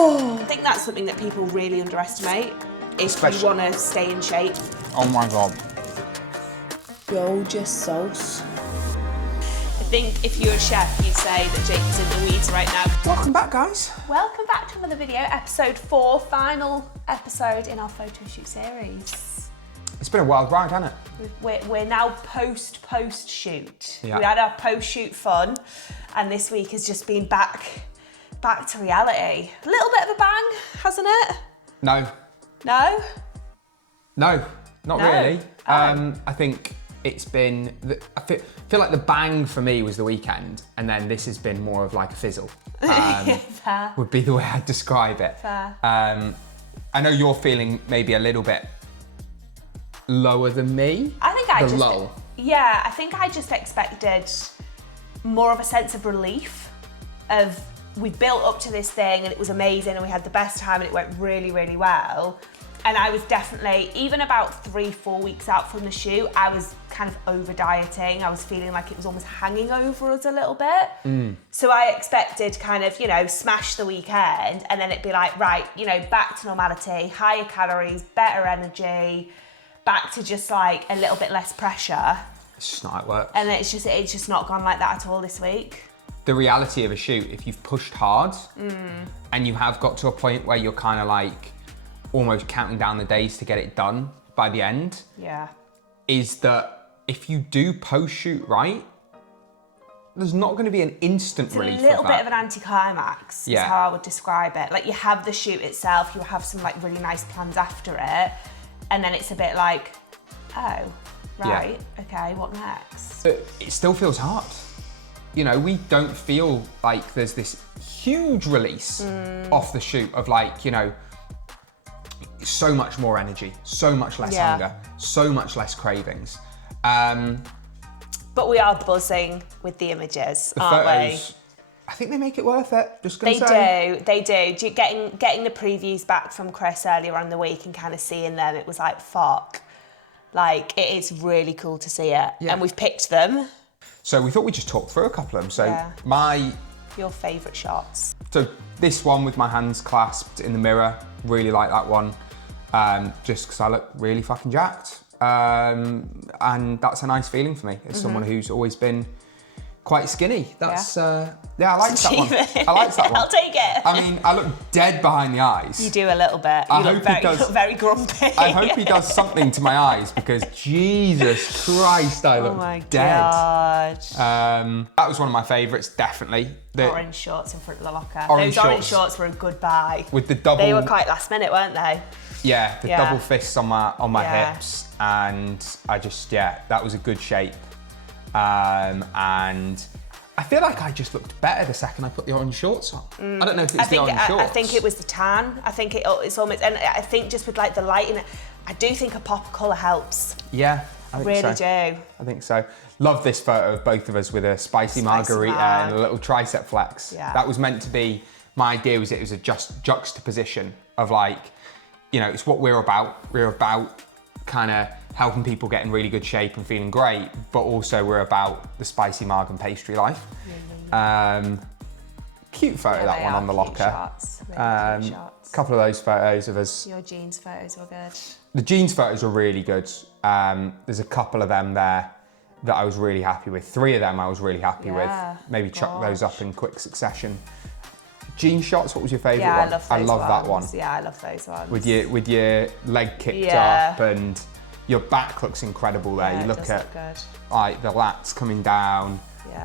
Oh, I think that's something that people really underestimate if you want to stay in shape. Oh my God. Gorgeous sauce. I think if you're a chef, you'd say that Jake's in the weeds right now. Welcome back, guys. Welcome back to another video, episode 4, final episode in our photo shoot series. It's been a wild ride, hasn't it? We're now post shoot. Yeah. We had our post shoot fun, and this week has just been back to reality. A little bit of a bang, hasn't it? No. No? No, not No. really. Oh. I think it's been, I feel like the bang for me was the weekend, and then this has been more of like a fizzle. Fair. Would be the way I'd describe it. Fair. I know you're feeling maybe a little bit lower than me. I think I think I just expected more of a sense of relief of we built up to this thing and it was amazing and we had the best time and it went really, really well. And I was definitely, even about 3-4 weeks out from the shoot, I was kind of over dieting. I was feeling like it was almost hanging over us a little bit. So I expected kind of, smash the weekend and then it'd be like, right, back to normality, higher calories, better energy, back to just like a little bit less pressure. It's just not how it works. And it's just not gone like that at all this week. The reality of a shoot, if you've pushed hard and you have got to a point where you're kind of like almost counting down the days to get it done by the end, is that if you do post-shoot right, there's not going to be an instant relief of that. A little bit of an anticlimax is how I would describe it. Like you have the shoot itself, you have some like really nice plans after it, and then it's a bit like, oh, right, okay, what next? But it still feels hard. We don't feel like there's this huge release off the shoot of like, so much more energy, so much less hunger, so much less cravings. But we are buzzing with the images, aren't photos, I think they make it worth it, just gonna say. They do. Getting the previews back from Chris earlier on in the week and kind of seeing them, it was like, fuck. Like, it is really cool to see it. Yeah. And we've picked them. So we thought we'd just talk through a couple of them. So your favourite shots. So this one with my hands clasped in the mirror, really like that one. Just because I look really fucking jacked. And that's a nice feeling for me as someone who's always been quite skinny. That's, I like that one. I like that one. I'll take it. I mean, I look dead behind the eyes. You do a little bit. You look very grumpy. I hope he does something to my eyes because Jesus Christ, I look dead. God. That was one of my favourites, definitely. The orange shorts in front of the locker. Orange Those shorts were a good buy. With the double. They were quite last minute, weren't they? Yeah, the double fists on my hips, and I just that was a good shape. And I feel like I just looked better the second I put the orange shorts on. I don't know if it's the orange shorts. I think it was the tan. I think it's almost, and I think just with like the light in it, I do think a pop of colour helps. Yeah, I think so. Really do. I think so. Love this photo of both of us with a spicy margarita and a little tricep flex. Yeah. That was meant to be, my idea was it was a juxtaposition of like, it's what we're about. We're about kind of helping people get in really good shape and feeling great, but also we're about the spicy marg and pastry life. Cute photo, that one on the locker. Shots. Really cute shots. Couple of those photos of us. Your jeans photos were good. The jeans photos were really good. There's a couple of them there that I was really happy with. 3 of them I was really happy with. Maybe chuck those up in quick succession. Jean shots, what was your favourite one? I love that one. Yeah, I love those ones. With your leg kicked up and your back looks incredible there. Yeah, you look at like the lats coming down,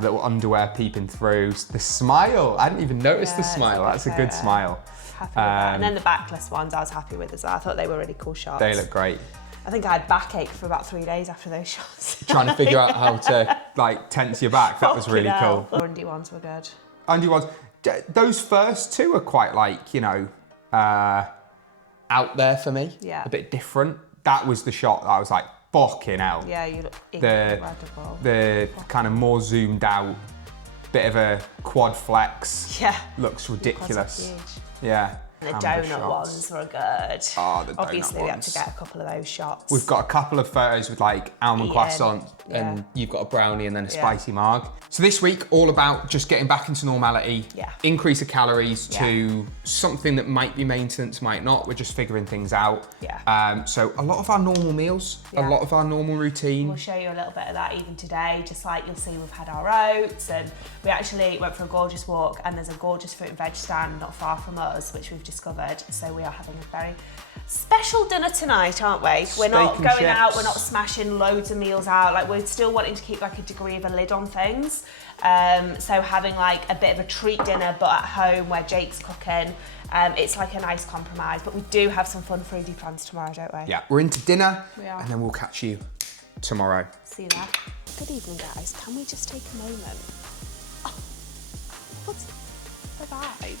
little underwear peeping through. The smile, I didn't even notice the smile. That's a good smile. Happy with that. And then the backless ones I was happy with as well. I thought they were really cool shots. They look great. I think I had backache for about 3 days after those shots. Trying to figure out how to like tense your back. That was really cool. The undie ones were good. Undie ones. Those first 2 are quite like, out there for me. Yeah. A bit different. That was the shot that I was like, fucking hell. Yeah, you look incredible. The kind of more zoomed out, bit of a quad flex. Yeah. Looks ridiculous. Yeah. The Amber donut shots. ones were good. Oh, the donut Obviously, we had ones. to get a couple of those shots. We've got a couple of photos with like almond croissant and you've got a brownie and then a spicy marg. So this week, all about just getting back into normality, increase of calories to something that might be maintenance, might not. We're just figuring things out. So a lot of our normal meals, a lot of our normal routine. We'll show you a little bit of that even today, just like you'll see we've had our oats, and we actually went for a gorgeous walk, and there's a gorgeous fruit and veg stand not far from us, which we've discovered. So we are having a very special dinner tonight, aren't we? We're not going out, we're not smashing loads of meals out, like we're still wanting to keep like a degree of a lid on things. So having like a bit of a treat dinner but at home where Jake's cooking, it's like a nice compromise, but we do have some fun foodie plans tomorrow, don't we? Yeah, we're into dinner and then we'll catch you tomorrow. See you there. Good evening, guys. Can we just take a moment? Oh, what's the vibe?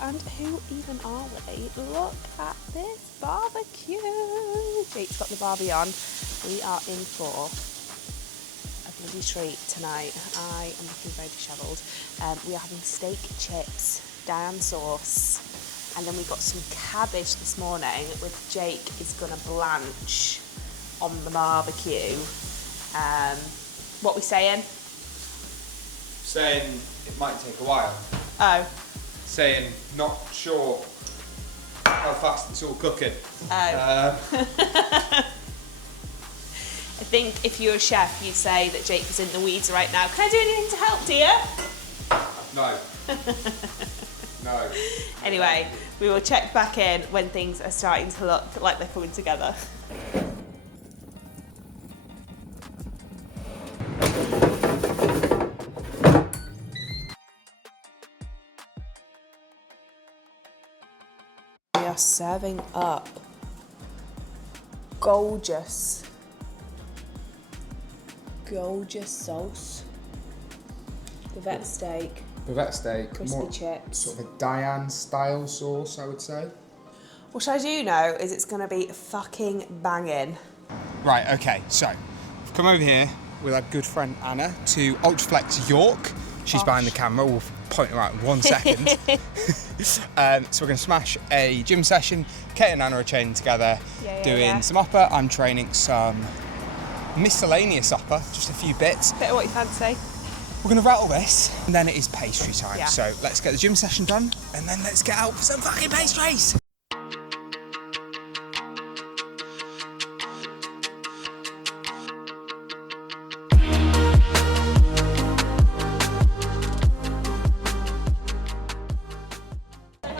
And who even are we? Look at this barbecue. Jake's got the barbie on. We are in for a bloody treat tonight. I am looking very dishevelled. We are having steak chips, Diane sauce, and then we got some cabbage this morning with Jake is gonna blanch on the barbecue. What we saying? Saying it might take a while. Oh. Saying not sure how fast it's all cooking. Oh. I think if you're a chef, you'd say that Jake is in the weeds right now. Can I do anything to help, dear? No. No. Anyway, we will check back in when things are starting to look like they're coming together. We are serving up gorgeous sauce. Bavette steak. Bavette steak. Crispy more chips. Sort of a Diane style sauce, I would say. What I do know is it's going to be fucking banging. Right, okay, so I've come over here with our good friend Anna to Ultraflex York. She's behind the camera, we'll point her out in 1 second. So we're going to smash a gym session. Kate and Anna are training together, doing some upper. I'm training some miscellaneous upper, just a few bits. Bit of what you fancy. We're going to rattle this, and then it is pastry time. So let's get the gym session done, and then let's get out for some fucking pastries.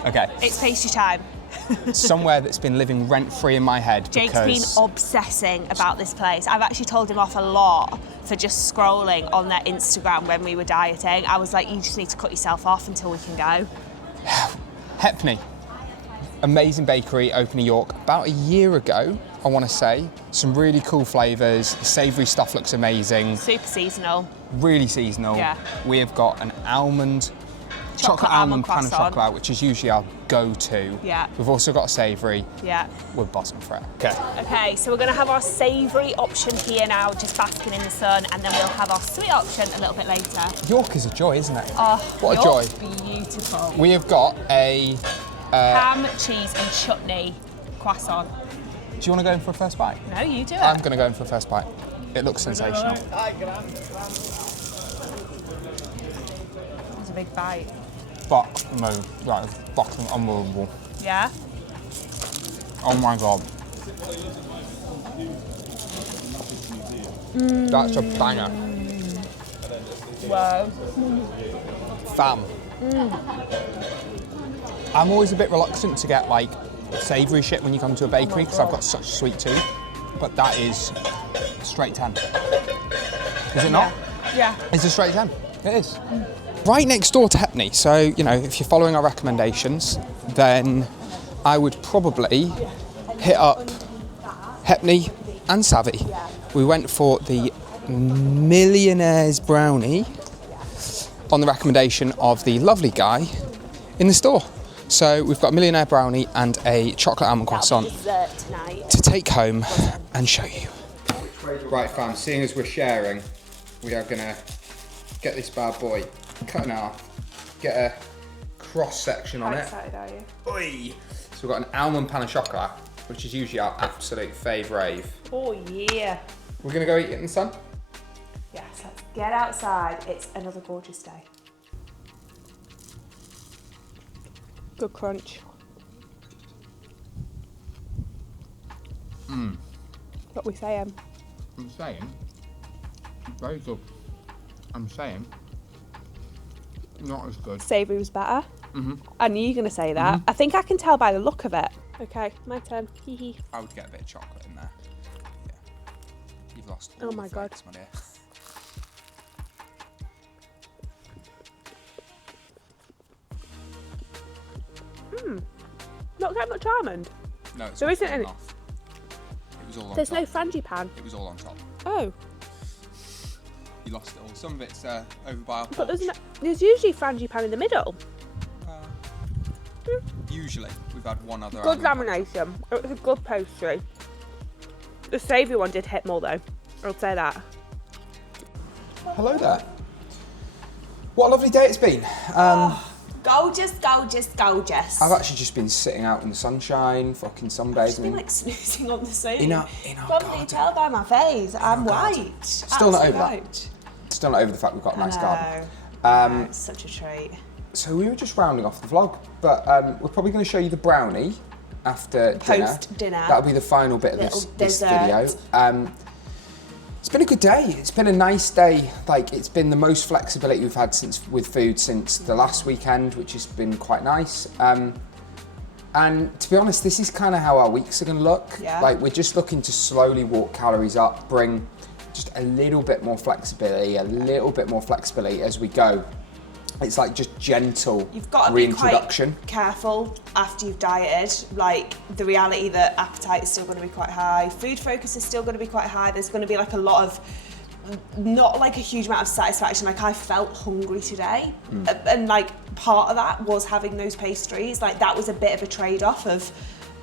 Okay. It's pastry time. Somewhere that's been living rent-free in my head. Jake's been obsessing about this place. I've actually told him off a lot for just scrolling on their Instagram when we were dieting. I was like, you just need to cut yourself off until we can go. Heppni, amazing bakery, opened in York about a year ago, I want to say. Some really cool flavours. The savoury stuff looks amazing. Super seasonal. Really seasonal. Yeah. We have got an chocolate almond pan of chocolate, which is usually our go-to. Yeah. We've also got a savoury. Yeah. We're bottom for it. Okay. Okay, so we're going to have our savoury option here now, just basking in the sun, and then we'll have our sweet option a little bit later. York is a joy, isn't it? Oh, what a joy. Beautiful. We have got a... ham, cheese and chutney croissant. Do you want to go in for a first bite? No, you do it. I'm going to go in for a first bite. It looks sensational. It's a big bite. Fucking unbelievable. Yeah? Oh my God. That's a banger. Wow. Fam. I'm always a bit reluctant to get like savoury shit when you come to a bakery because I've got such a sweet tooth, but that is straight 10. Is it not? Yeah. It's a straight 10. It is. Right next door to Heppni, so you know, if you're following our recommendations, then I would probably hit up Heppni and Savvy. We went for the Millionaire's Brownie on the recommendation of the lovely guy in the store. So we've got a Millionaire Brownie and a chocolate almond croissant to take home and show you. Right fam, seeing as we're sharing, we are gonna get this bad boy cut in half, get a cross section on How it. excited are you? Oi! So we've got an almond pan of chocolate, which is usually our absolute fave. Oh yeah. We're gonna go eat it in the sun. Yes, let's get outside. It's another gorgeous day. Good crunch. What we saying? I'm saying, very good. I'm saying, not as good. Savoury was better. I knew you were going to say that. I think I can tell by the look of it. Okay, my turn. Hee hee. I would get a bit of chocolate in there. Yeah. You've lost Oh all my the God. flakes, my dear. Not that much almond. No, it's There all isn't fallen any- off. It was all on There's top. no frangipane. It was all on top. Oh, You lost it all. Some of it's over by our but porch. there's usually frangipane in the middle. Usually, we've had one other. Good almond pan. lamination. It was a good pastry. The savoury one did hit more though. I'll say that. Hello there. What a lovely day it's been. Gorgeous, gorgeous, gorgeous. I've actually just been sitting out in the sunshine, fucking I've just sunbathing. been like snoozing on the sofa. In our Probably garden. tell by my face. I'm garden. white. Still not Absolute over that. white. Still not over the fact we've got a nice garden. No, it's such a treat. So we were just rounding off the vlog, but we're probably going to show you the brownie after Post-dinner. That'll be the final bit of Little this dessert. video. It's been a good day. It's been a nice day. Like, it's been the most flexibility we've had with food since the last weekend, which has been quite nice. And to be honest, this is kind of how our weeks are going to look. Yeah. Like, we're just looking to slowly walk calories up, bring just a little bit more flexibility as we go. It's like just gentle You've got to be reintroduction. quite careful after you've dieted. Like, the reality that appetite is still going to be quite high. Food focus is still going to be quite high. There's going to be like a lot of, not like a huge amount of satisfaction. Like, I felt hungry today. And like part of that was having those pastries. Like, that was a bit of a trade-off of,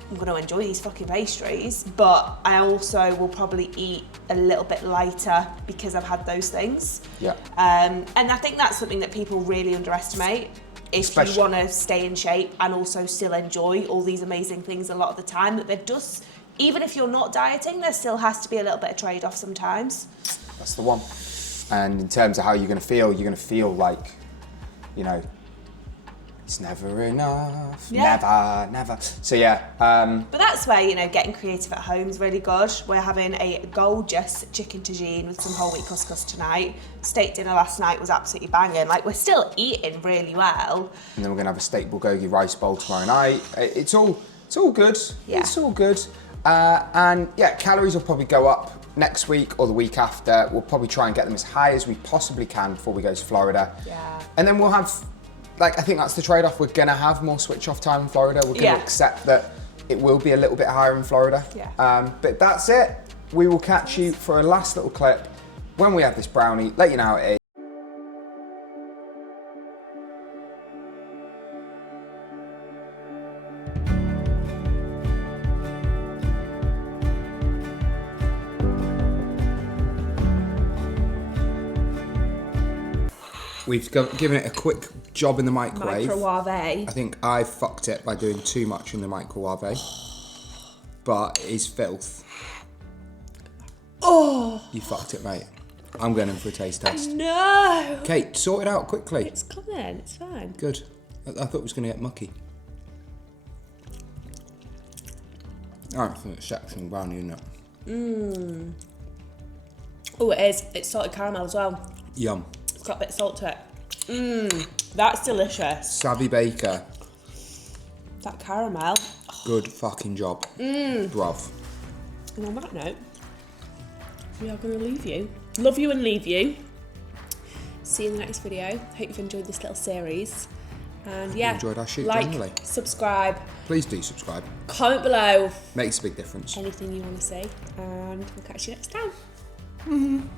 I'm going to enjoy these fucking pastries, but I also will probably eat a little bit lighter because I've had those things. Yeah. And I think that's something that people really underestimate. If you want to stay in shape and also still enjoy all these amazing things a lot of the time, that there does, even if you're not dieting, there still has to be a little bit of trade-off sometimes. That's the one. And in terms of how you're going to feel like, you know, it's never enough. Yeah. Never. So yeah. But that's where, you know, getting creative at home is really good. We're having a gorgeous chicken tagine with some whole wheat couscous tonight. Steak dinner last night was absolutely banging. Like, we're still eating really well. And then we're gonna have a steak bulgogi rice bowl tomorrow night. It's all good. Yeah. It's all good. And yeah, calories will probably go up next week or the week after. We'll probably try and get them as high as we possibly can before we go to Florida. Yeah. And then we'll have, like, I think that's the trade-off. We're gonna have more switch-off time in Florida. We're gonna accept that it will be a little bit higher in Florida. Yeah. But that's it. We will catch you for a last little clip when we have this brownie, let you know how it is. We've given it a quick job in the microwave. Microwave. I think I fucked it by doing too much in the microwave. But it is filth. Oh! You fucked it, mate. I'm going in for a taste test. No! Kate, sort it out quickly. It's coming, it's fine. Good. I thought it was going to get mucky. I think it's section brownie, isn't it? Oh, it is. It's salted caramel as well. Yum. It's got a bit of salt to it. That's delicious. Savvy Baker. That caramel. Good fucking job. Bruv. And on that note, we are going to leave you. Love you and leave you. See you in the next video. Hope you've enjoyed this little series. And yeah, enjoyed our shoot like, generally. Subscribe, Please do subscribe. comment below Makes a big difference. anything you want to see, and we'll catch you next time.